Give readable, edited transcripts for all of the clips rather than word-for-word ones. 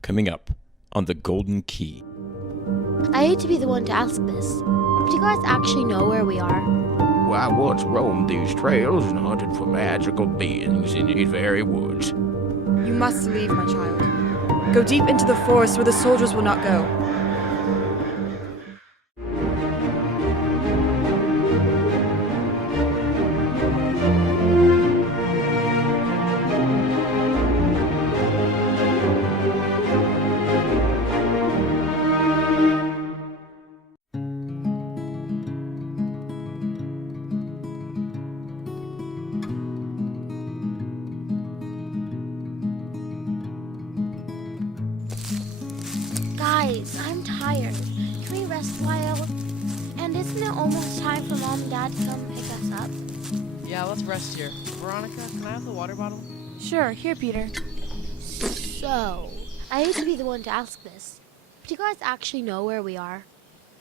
Coming up on the Golden Key. I hate to be the one to ask this, but do you guys actually know where we are? Well, I once roamed these trails and hunted for magical beings in these very woods. You must leave, my child. Go deep into the forest where the soldiers will not go. Guys, I'm tired. Can we rest a while? And isn't it almost time for Mom and Dad to come pick us up? Yeah, let's rest here. Veronica, can I have the water bottle? Sure, here, Peter. So, I hate to be the one to ask this, but do you guys actually know where we are?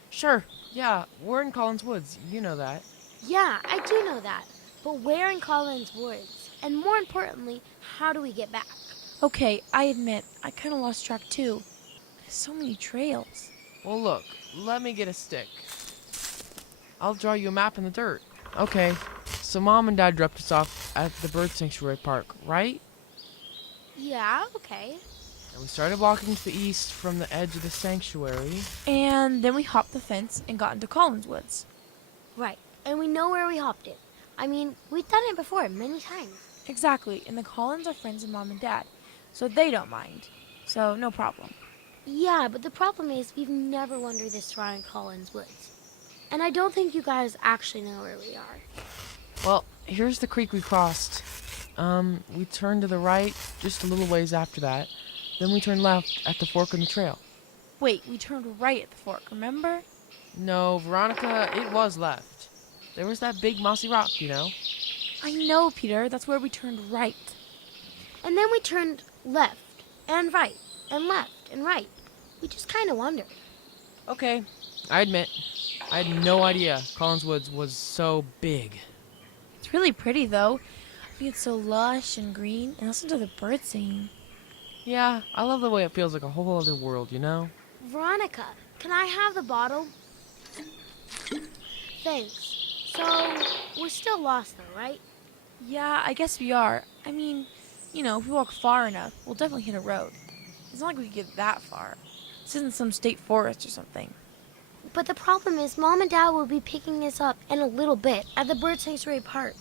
Sure. Yeah, we're in Collins Woods. You know that. Yeah, I do know that. But where in Collins Woods? And more importantly, how do we get back? Okay, I admit, I kind of lost track too. There's so many trails. Well, look, let me get a stick. I'll draw you a map in the dirt. Okay, so Mom and Dad dropped us off at the bird sanctuary park, right? Yeah, okay. And we started walking to the east from the edge of the sanctuary. And then we hopped the fence and got into Collins Woods. Right, and we know where we hopped it. I mean, we've done it before many times. Exactly, and the Collins are friends of Mom and Dad, so they don't mind. So, no problem. Yeah, but the problem is we've never wandered this far in Collins Woods. And I don't think you guys actually know where we are. Well, here's the creek we crossed. We turned to the right just a little ways after that. Then we turned left at the fork in the trail. Wait, we turned right at the fork, remember? No, Veronica, it was left. There was that big mossy rock, you know. I know, Peter, that's where we turned right. And then we turned left and right and left and right. We just kind of wandered. Okay, I admit, I had no idea Collins Woods was so big. It's really pretty, though. I mean, it's so lush and green, and listen to the birds singing. Yeah, I love the way it feels like a whole other world, you know? Veronica, can I have the bottle? Thanks. So, we're still lost though, right? Yeah, I guess we are. I mean, you know, if we walk far enough, we'll definitely hit a road. It's not like we could get that far. This isn't some state forest or something. But the problem is Mom and Dad will be picking us up in a little bit at the bird sanctuary park.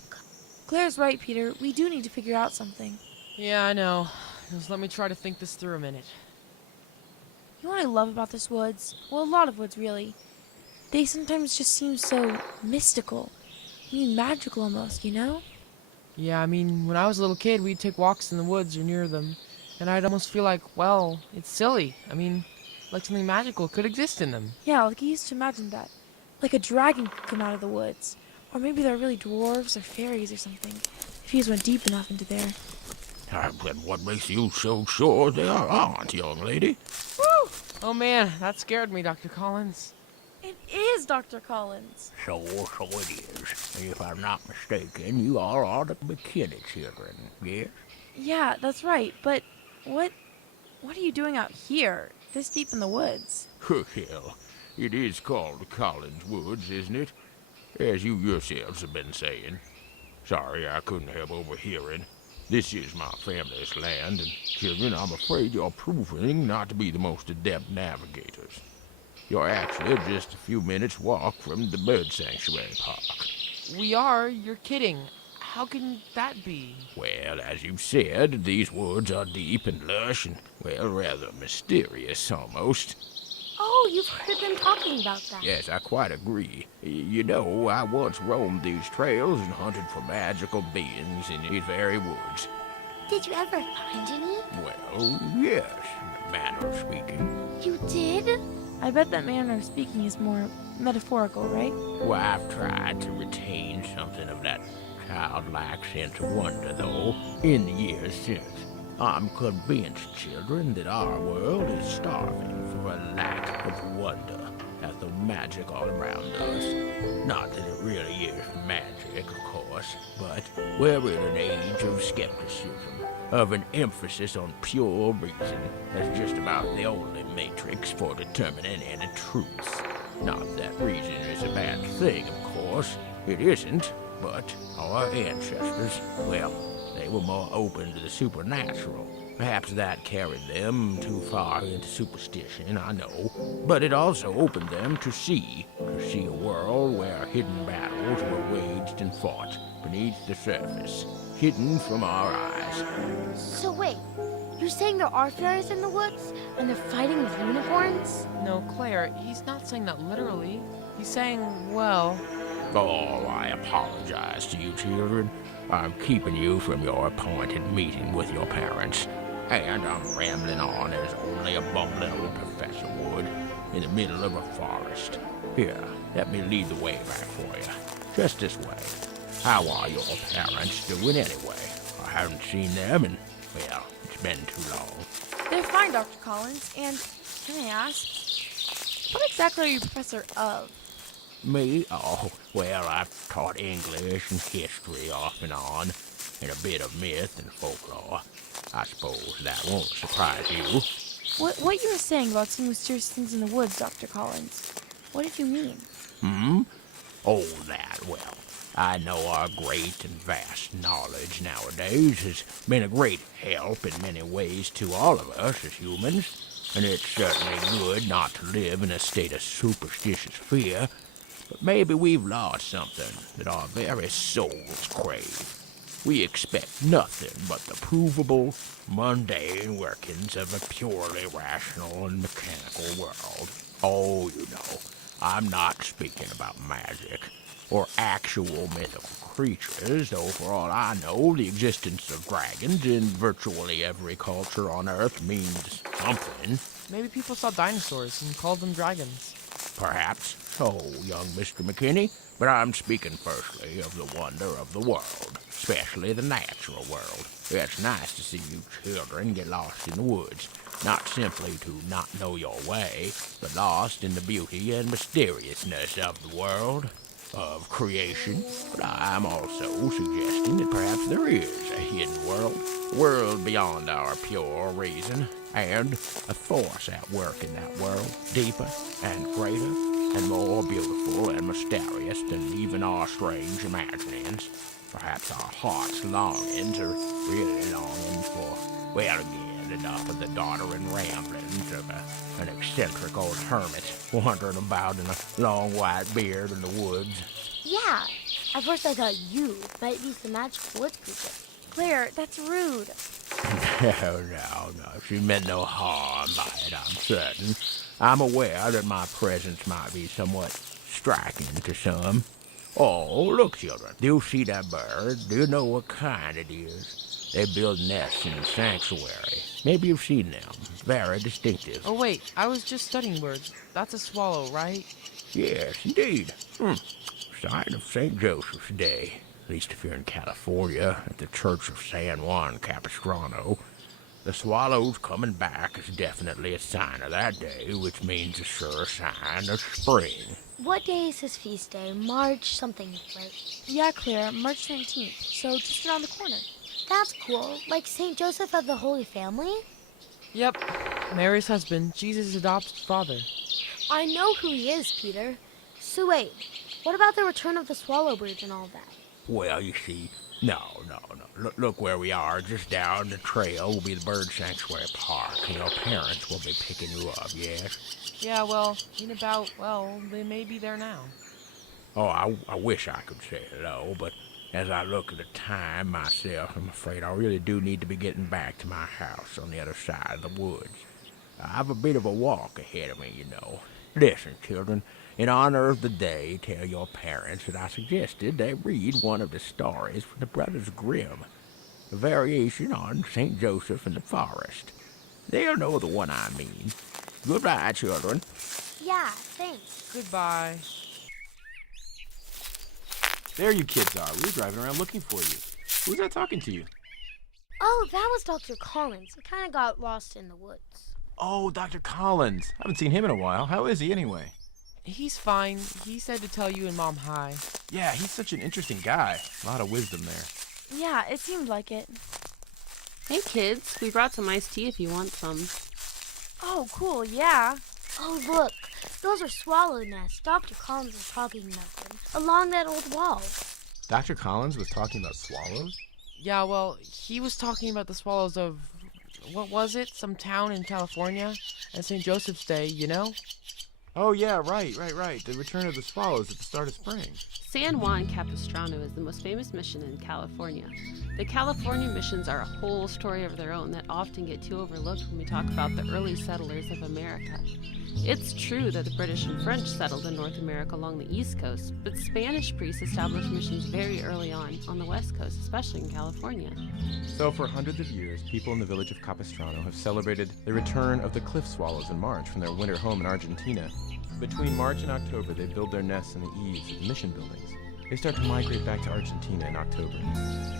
Claire's right, Peter. We do need to figure out something. Yeah, I know. Just let me try to think this through a minute. You know what I love about this woods? Well, a lot of woods, really. They sometimes just seem so mystical. I mean, magical almost, you know? Yeah, I mean, when I was a little kid, we'd take walks in the woods or near them, and I'd almost feel like, well, it's silly. I mean, like something magical could exist in them. Yeah, like I used to imagine that. Like a dragon could come out of the woods. Or maybe they're really dwarves or fairies or something. If you just went deep enough into there. But what makes you so sure they aren't, young lady? Woo! Oh man, that scared me, Dr. Collins. It is Dr. Collins. So it is. If I'm not mistaken, you all are the McKinney children, yes? Yeah, that's right. But what are you doing out here, this deep in the woods? Well, it is called Collins Woods, isn't it? As you yourselves have been saying. Sorry, I couldn't help overhearing. This is my family's land, and children, I'm afraid you're proving not to be the most adept navigators. You're actually just a few minutes' walk from the bird sanctuary park. We are? You're kidding. How can that be? Well, as you said, these woods are deep and lush and, well, rather mysterious almost. Oh, you've heard them talking about that. Yes, I quite agree. You know, I once roamed these trails and hunted for magical beings in these very woods. Did you ever find any? Well, yes, in a manner of speaking. You did? I bet that manner of speaking is more metaphorical, right? Well, I've tried to retain something of that childlike sense of wonder, though, in the years since. I'm convinced, children, that our world is starving for a lack of wonder. has the magic all around us. Not that it really is magic, of course, but we're in an age of skepticism, of an emphasis on pure reason as just about the only matrix for determining any truth. Not that reason is a bad thing, of course. It isn't, but our ancestors, well, they were more open to the supernatural. Perhaps that carried them too far into superstition, I know, but it also opened them to see a world where hidden battles were waged and fought beneath the surface, hidden from our eyes. So wait, you're saying there are fairies in the woods, and they're fighting with unicorns? No, Claire, he's not saying that literally. He's saying, well... Oh, I apologize to you children. I'm keeping you from your appointed meeting with your parents. And I'm rambling on as only a bumbling old professor would, in the middle of a forest. Here, let me lead the way back for you. Just this way. How are your parents doing anyway? I haven't seen them in, well, it's been too long. They're fine, Dr. Collins, and can I ask, what exactly are you professor of? Me? Oh, well, I've taught English and history off and on, and a bit of myth and folklore. I suppose that won't surprise you. What you were saying about seeing mysterious things in the woods, Dr. Collins, what did you mean? Oh, that, well, I know our great and vast knowledge nowadays has been a great help in many ways to all of us as humans, and it's certainly good not to live in a state of superstitious fear, but maybe we've lost something that our very souls crave. We expect nothing but the provable, mundane workings of a purely rational and mechanical world. Oh, you know, I'm not speaking about magic or actual mythical creatures, though for all I know, the existence of dragons in virtually every culture on Earth means something. Maybe people saw dinosaurs and called them dragons. Perhaps so, young Mr. McKinney, but I'm speaking firstly of the wonder of the world, especially the natural world. It's nice to see you children get lost in the woods, not simply to not know your way, but lost in the beauty and mysteriousness of the world, of creation. But I'm also suggesting that perhaps there is a hidden world, a world beyond our pure reason, and a force at work in that world, deeper and greater and more beautiful and mysterious than even our strange imaginings. Perhaps our heart's longings are really longings for, well, again, enough of the doddering ramblings of an eccentric old hermit wandering about in a long white beard in the woods. Yeah, at first I thought you might be some magical woods creature. Claire, that's rude. No, she meant no harm by it, I'm certain. I'm aware that my presence might be somewhat striking to some. Oh, look, children, do you see that bird? Do you know what kind it is? They build nests in the sanctuary. Maybe you've seen them. Very distinctive. Oh, wait, I was just studying words. That's a swallow, right? Yes, indeed. Sign of St. Joseph's Day. At least if you're in California, at the Church of San Juan Capistrano. The swallows coming back is definitely a sign of that day, which means a sure sign of spring. What day is his feast day? March something, right? Yeah, Claire, March 19th, so just around the corner. That's cool. Like St. Joseph of the Holy Family? Yep. Mary's husband, Jesus' adopted father. I know who he is, Peter. So wait, what about the return of the swallowbirds and all that? Well, you see, no. Look where we are. Just down the trail will be the bird sanctuary park, and your parents will be picking you up, yes? Yeah, well, they may be there now. Oh, I wish I could say hello, but as I look at the time myself, I'm afraid I really do need to be getting back to my house on the other side of the woods. I have a bit of a walk ahead of me, you know. Listen, children, in honor of the day, tell your parents that I suggested they read one of the stories from the Brothers Grimm, a variation on St. Joseph in the Forest. They'll know the one I mean. Goodbye, children. Yeah, thanks. Goodbye. There you kids are. We were driving around looking for you. Who's that talking to you? Oh, that was Dr. Collins. He kind of got lost in the woods. Oh, Dr. Collins. I haven't seen him in a while. How is he anyway? He's fine. He said to tell you and Mom hi. Yeah, he's such an interesting guy. A lot of wisdom there. Yeah, it seemed like it. Hey kids, we brought some iced tea if you want some. Oh, cool, yeah. Oh, look. Those are swallow nests Dr. Collins was talking about them, along that old wall. Dr. Collins was talking about swallows? Yeah, well, he was talking about the swallows of, what was it? Some town in California? And St. Joseph's Day, you know? Oh, yeah, right. The return of the swallows at the start of spring. San Juan Capistrano is the most famous mission in California. The California missions are a whole story of their own that often get too overlooked when we talk about the early settlers of America. It's true that the British and French settled in North America along the East Coast, but Spanish priests established missions very early on the West Coast, especially in California. So for hundreds of years, people in the village of Capistrano have celebrated the return of the cliff swallows in March from their winter home in Argentina. Between March and October, they build their nests in the eaves of the mission buildings. They start to migrate back to Argentina in October.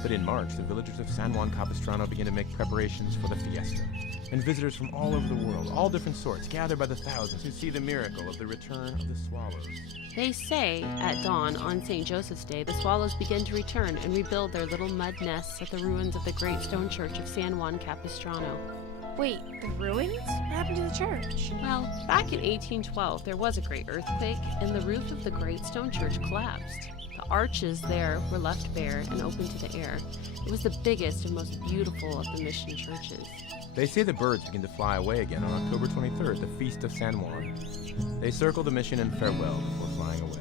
But in March, the villagers of San Juan Capistrano begin to make preparations for the fiesta. And visitors from all over the world, all different sorts, gather by the thousands to see the miracle of the return of the swallows. They say, at dawn on St. Joseph's Day, the swallows begin to return and rebuild their little mud nests at the ruins of the great stone church of San Juan Capistrano. Wait, the ruins? What happened to the church? Well, back in 1812, there was a great earthquake, and the roof of the great stone church collapsed. The arches there were left bare and open to the air. It was the biggest and most beautiful of the mission churches. They say the birds begin to fly away again on October 23rd, the Feast of San Juan. They circle the mission in farewell before flying away.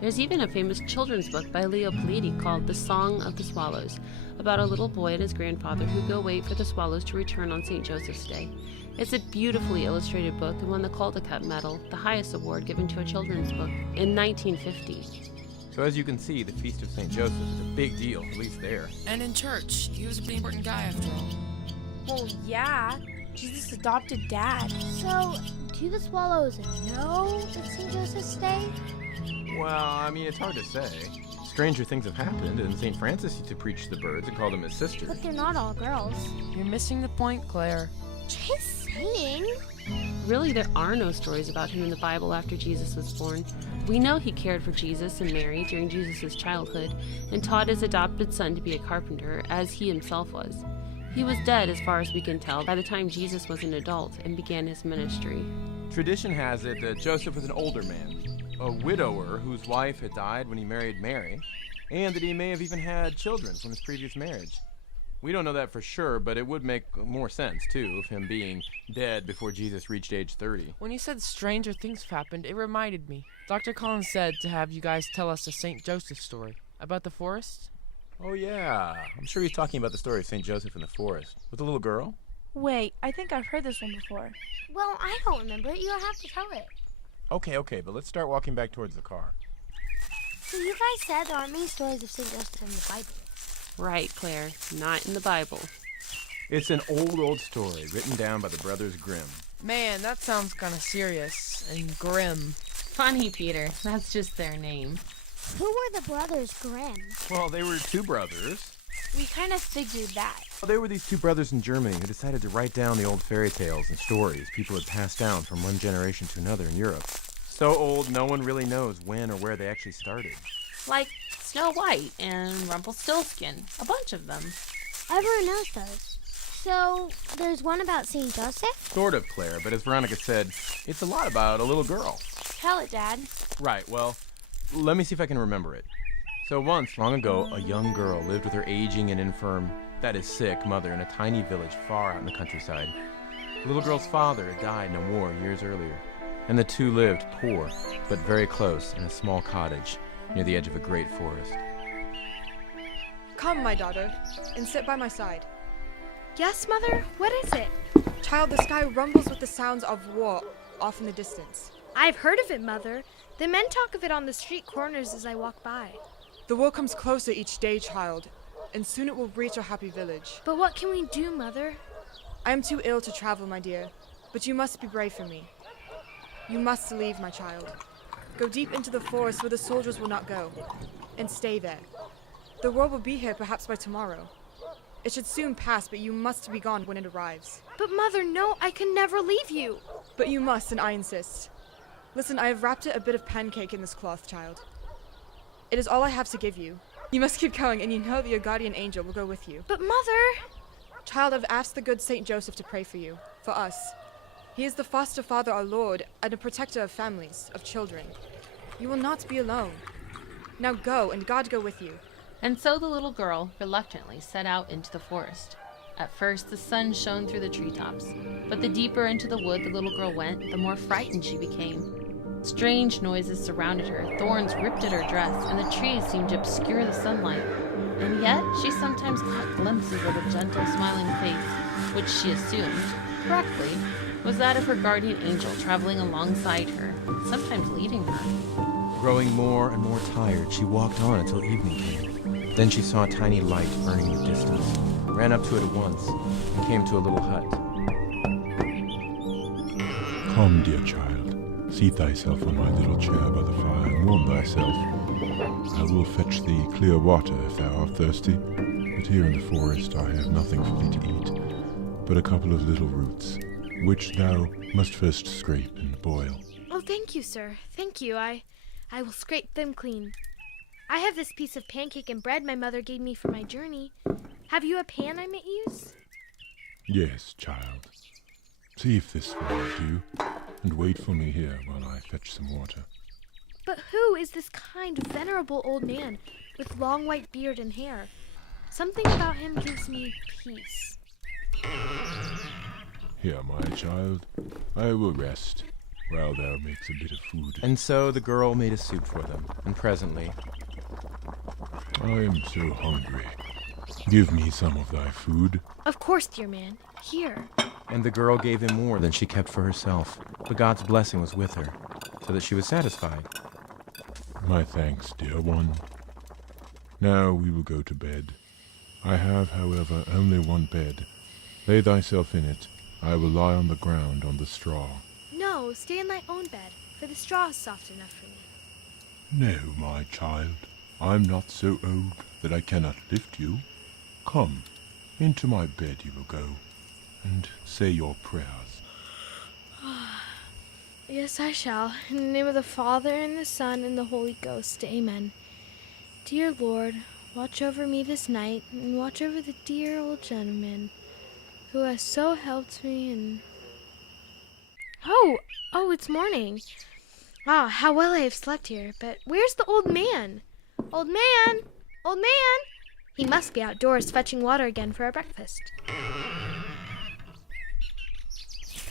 There's even a famous children's book by Leo Politi called The Song of the Swallows, about a little boy and his grandfather who go wait for the swallows to return on St. Joseph's Day. It's a beautifully illustrated book and won the Caldecott Medal, the highest award given to a children's book, in 1950. So as you can see, the Feast of St. Joseph is a big deal, at least there. And in church. He was a pretty important guy after all. Well, yeah. Jesus' adopted dad. So, do the swallows know it's St. Joseph's Day? Well, I mean, it's hard to say. Stranger things have happened, and St. Francis used to preach to the birds and call them his sisters. But they're not all girls. You're missing the point, Claire. Just saying. Really, there are no stories about him in the Bible after Jesus was born. We know he cared for Jesus and Mary during Jesus' childhood and taught his adopted son to be a carpenter, as he himself was. He was dead, as far as we can tell, by the time Jesus was an adult and began his ministry. Tradition has it that Joseph was an older man, a widower whose wife had died when he married Mary, and that he may have even had children from his previous marriage. We don't know that for sure, but it would make more sense, too, of him being dead before Jesus reached age 30. When you said stranger things have happened, it reminded me. Dr. Collins said to have you guys tell us a St. Joseph story. About the forest? Oh, yeah. I'm sure he's talking about the story of St. Joseph in the forest. With the little girl? Wait, I think I've heard this one before. Well, I don't remember it. You'll have to tell it. Okay, but let's start walking back towards the car. So you guys said there aren't many stories of St. Joseph in the Bible. Right, Claire, not in the Bible. It's an old story written down by the brothers Grimm. Man, that sounds kind of serious and grim. Funny, Peter. That's just their name. Who were the brothers Grimm? Well, they were two brothers. We kind of figured that. They were these two brothers in Germany who decided to write down the old fairy tales and stories people had passed down from one generation to another in Europe. So old, no one really knows when or where they actually started. Like Snow White and Rumpelstiltskin. A bunch of them. Everyone knows those. So, there's one about St. Joseph? Sort of, Claire, but as Veronica said, it's a lot about a little girl. Tell it, Dad. Right, well, let me see if I can remember it. So once, long ago, a young girl lived with her aging and infirm, that is sick, mother in a tiny village far out in the countryside. The little girl's father had died in a war years earlier, and the two lived poor, but very close in a small cottage near the edge of a great forest. Come, my daughter, and sit by my side. Yes, Mother? What is it? Child, the sky rumbles with the sounds of war off in the distance. I've heard of it, Mother. The men talk of it on the street corners as I walk by. The war comes closer each day, child, and soon it will reach our happy village. But what can we do, Mother? I am too ill to travel, my dear, but you must be brave for me. You must leave, my child. Go deep into the forest where the soldiers will not go, and stay there. The war will be here perhaps by tomorrow. It should soon pass, but you must be gone when it arrives. But Mother, no, I can never leave you. But you must, and I insist. Listen, I have wrapped it a bit of pancake in this cloth, child. It is all I have to give you. You must keep going, and you know that your guardian angel will go with you. But Mother... Child, I've asked the good Saint Joseph to pray for you, for us. He is the foster father, our Lord, and a protector of families, of children. You will not be alone. Now go, and God go with you. And so the little girl reluctantly set out into the forest. At first, the sun shone through the treetops, but the deeper into the wood the little girl went, the more frightened she became. Strange noises surrounded her, thorns ripped at her dress, and the trees seemed to obscure the sunlight. And yet, she sometimes caught glimpses of a gentle, smiling face, which she assumed, correctly, was that of her guardian angel traveling alongside her, sometimes leading her. Growing more and more tired, she walked on until evening came. Then she saw a tiny light burning in the distance, ran up to it at once, and came to a little hut. Come, dear child, seat thyself on my little chair by the fire and warm thyself. I will fetch thee clear water if thou art thirsty, but here in the forest I have nothing for thee to eat, but a couple of little roots, which thou must first scrape and boil. Oh, thank you, sir. Thank you. I will scrape them clean. I have this piece of pancake and bread my mother gave me for my journey. Have you a pan I may use? Yes, child. See if this will do, and wait for me here while I fetch some water. But who is this kind, venerable old man with long white beard and hair? Something about him gives me peace. Here, my child, I will rest while thou makes a bit of food. And so the girl made a soup for them, and presently... I am so hungry. Give me some of thy food. Of course, dear man. Here. And the girl gave him more than she kept for herself, but God's blessing was with her, so that she was satisfied. My thanks, dear one. Now we will go to bed. I have, however, only one bed. Lay thyself in it. I will lie on the ground on the straw. No, stay in thy own bed, for the straw is soft enough for me. No, my child. I'm not so old that I cannot lift you. Come, into my bed you will go, and say your prayers. Yes, I shall. In the name of the Father, and the Son, and the Holy Ghost. Amen. Dear Lord, watch over me this night, and watch over the dear old gentleman who has so helped me and... Oh, it's morning. Ah, how well I have slept here. But where's the old man? Old man! Old man! He must be outdoors fetching water again for our breakfast.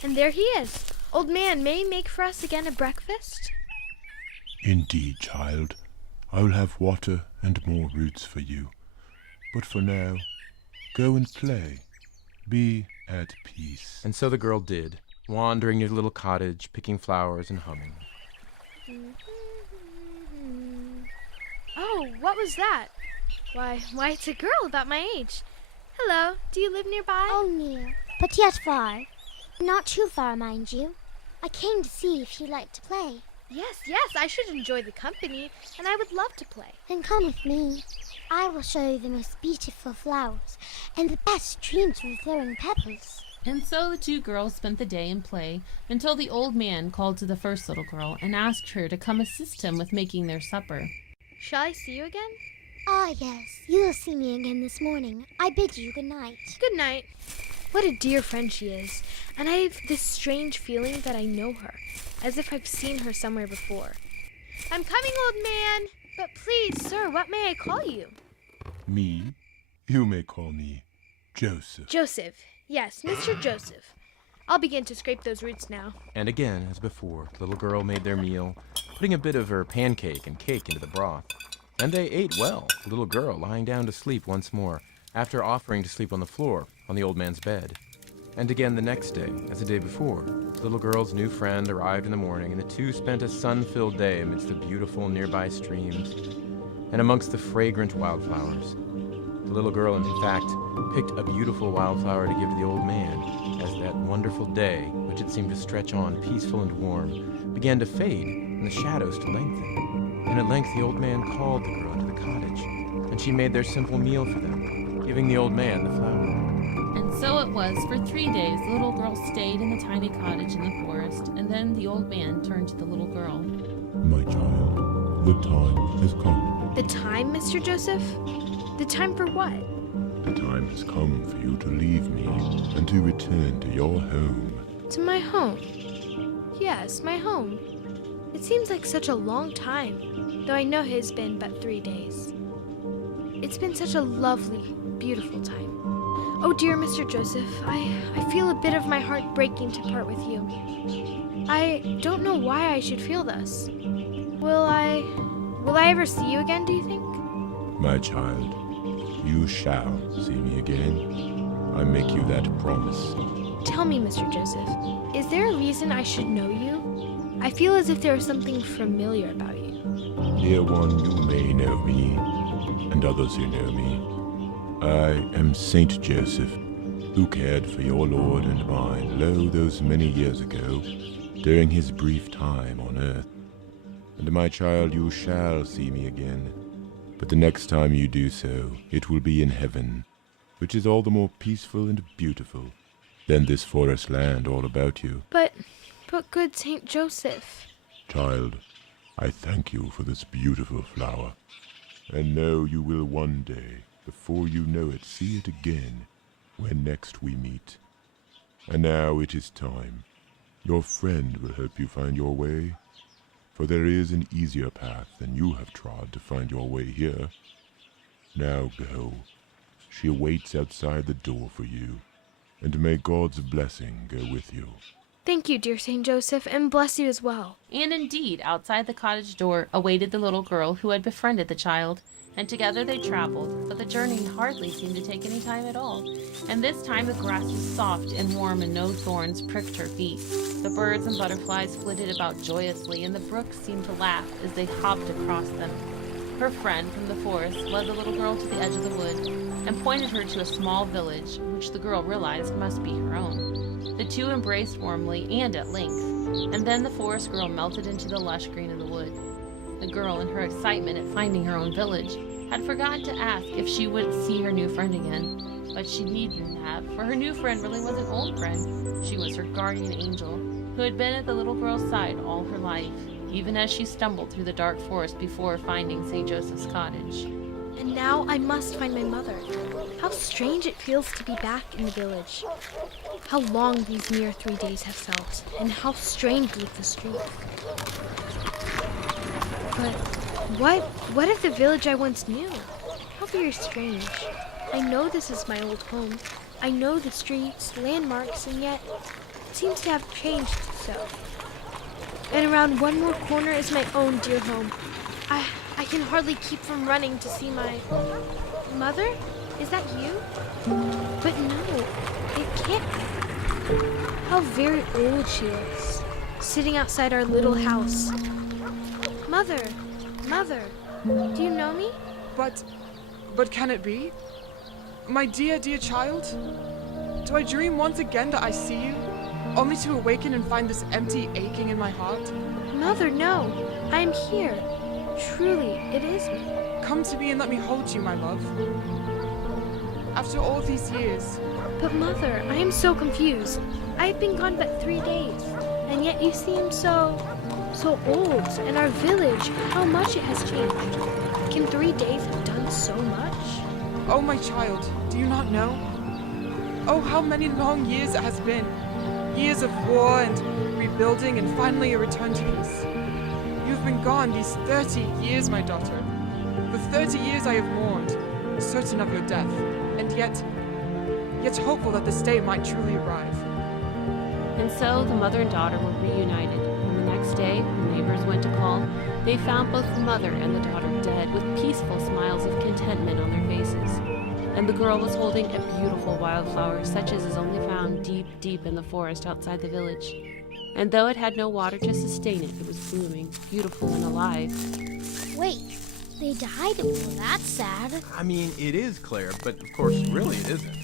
And there he is. Old man, may you make for us again a breakfast? Indeed, child. I will have water and more roots for you. But for now, go and play. Be at peace. And so the girl did, wandering near the little cottage, picking flowers and humming. Oh, what was that? Why, it's a girl about my age. Hello, do you live nearby? Oh, near, but yet far. Not too far, mind you. I came to see if you'd like to play. Yes, I should enjoy the company, and I would love to play. Then come with me. I will show you the most beautiful flowers and the best streams for throwing pebbles. And so the two girls spent the day in play until the old man called to the first little girl and asked her to come assist him with making their supper. Shall I see you again? Ah, yes, you will see me again this morning. I bid you good night. Good night. What a dear friend she is, and I have this strange feeling that I know her, as if I've seen her somewhere before. I'm coming, old man! But please, sir, what may I call you? Me? You may call me Joseph. Joseph. Yes, Mr. Joseph. I'll begin to scrape those roots now. And again, as before, the little girl made their meal, putting a bit of her pancake and cake into the broth. And they ate well, the little girl lying down to sleep once more, after offering to sleep on the floor, on the old man's bed. And again the next day, as the day before, the little girl's new friend arrived in the morning, and the two spent a sun-filled day amidst the beautiful nearby streams and amongst the fragrant wildflowers. The little girl, in fact, picked a beautiful wildflower to give to the old man, as that wonderful day, which it seemed to stretch on peaceful and warm, began to fade and the shadows to lengthen. And at length the old man called the girl into the cottage, and she made their simple meal for them, giving the old man the flower. And So it was for 3 days the little girl stayed in the tiny cottage in the forest, and then the old man turned to the little girl. My child, the time has come. The time, Mr. Joseph? The time for what? The time has come for you to leave me and to return to your home. To my home. Yes, my home. It seems like such a long time, though I know it has been but 3 days. It's been such a lovely, beautiful time. Oh dear Mr. Joseph, I feel a bit of my heart breaking to part with you. I don't know why I should feel thus. Will I ever see you again, do you think? My child, you shall see me again. I make you that promise. Tell me, Mr. Joseph, is there a reason I should know you? I feel as if there is something familiar about you. Dear one, you may know me, and others who know me. I am Saint Joseph, who cared for your Lord and mine, lo, those many years ago, during his brief time on earth. And my child, you shall see me again, but the next time you do so, it will be in heaven, which is all the more peaceful and beautiful than this forest land all about you. But good Saint Joseph. Child, I thank you for this beautiful flower, and know you will one day, before you know it, see it again, when next we meet. And now it is time. Your friend will help you find your way, for there is an easier path than you have trod to find your way here. Now go. She waits outside the door for you, and may God's blessing go with you. Thank you, dear Saint Joseph, and bless you as well. And indeed, outside the cottage door awaited the little girl who had befriended the child, and together they traveled, but the journey hardly seemed to take any time at all. And this time the grass was soft and warm, and no thorns pricked her feet. The birds and butterflies flitted about joyously, and the brooks seemed to laugh as they hopped across them. Her friend from the forest led the little girl to the edge of the wood, and pointed her to a small village, which the girl realized must be her own. The two embraced warmly and at length, and then the forest girl melted into the lush green of the wood. The girl, in her excitement at finding her own village, had forgotten to ask if she would see her new friend again. But she needn't have, for her new friend really was an old friend. She was her guardian angel, who had been at the little girl's side all her life, even as she stumbled through the dark forest before finding St. Joseph's cottage. And now I must find my mother. How strange it feels to be back in the village. How long these mere 3 days have felt, and how strange looked the street. But what of the village I once knew? How very strange. I know this is my old home. I know the streets, landmarks, and yet it seems to have changed so. And around one more corner is my own dear home. I can hardly keep from running to see my... Mother? Is that you? But no, it can't be. How very old she is, sitting outside our little house. Mother, do you know me? But can it be? My dear, dear child? Do I dream once again that I see you, only to awaken and find this empty aching in my heart? Mother, no, I am here. Truly, it is me. Come to me and let me hold you, my love. After all these years... But Mother, I am so confused. I have been gone but 3 days, and yet you seem so old, and our village, how much it has changed. Can 3 days have done so much? Oh, my child, do you not know? Oh, how many long years it has been. Years of war and rebuilding, and finally a return to peace. You've been gone these 30 years, my daughter. For 30 years I have mourned, certain of your death, and yet hopeful that this day might truly arrive. And so the mother and daughter were reunited, and the next day, when neighbors went to call, they found both the mother and the daughter dead, with peaceful smiles of contentment on their faces. And the girl was holding a beautiful wildflower, such as is only found deep, deep in the forest outside the village. And though it had no water to sustain it, it was blooming, beautiful, and alive. Wait, they died? Well, that's sad. I mean, it is, Claire, but of course, really it isn't.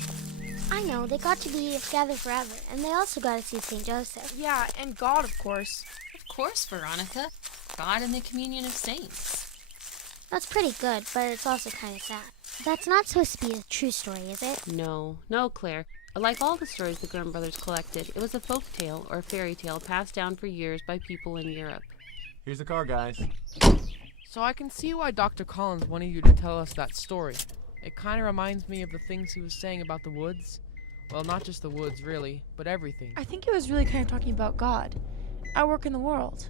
I know, they got to be together forever, and they also got to see St. Joseph. Yeah, and God, of course. Of course, Veronica. God and the communion of saints. That's pretty good, but it's also kind of sad. That's not supposed to be a true story, is it? No, Claire. Like all the stories the Grimm brothers collected, it was a folk tale or fairy tale passed down for years by people in Europe. Here's the car, guys. So I can see why Dr. Collins wanted you to tell us that story. It kind of reminds me of the things he was saying about the woods. Well, not just the woods, really, but everything. I think it was really kind of talking about God, our work in the world.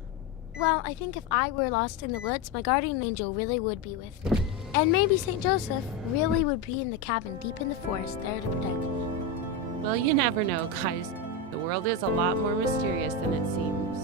Well, I think if I were lost in the woods, my guardian angel really would be with me. And maybe St. Joseph really would be in the cabin deep in the forest there to protect me. Well, you never know, guys. The world is a lot more mysterious than it seems.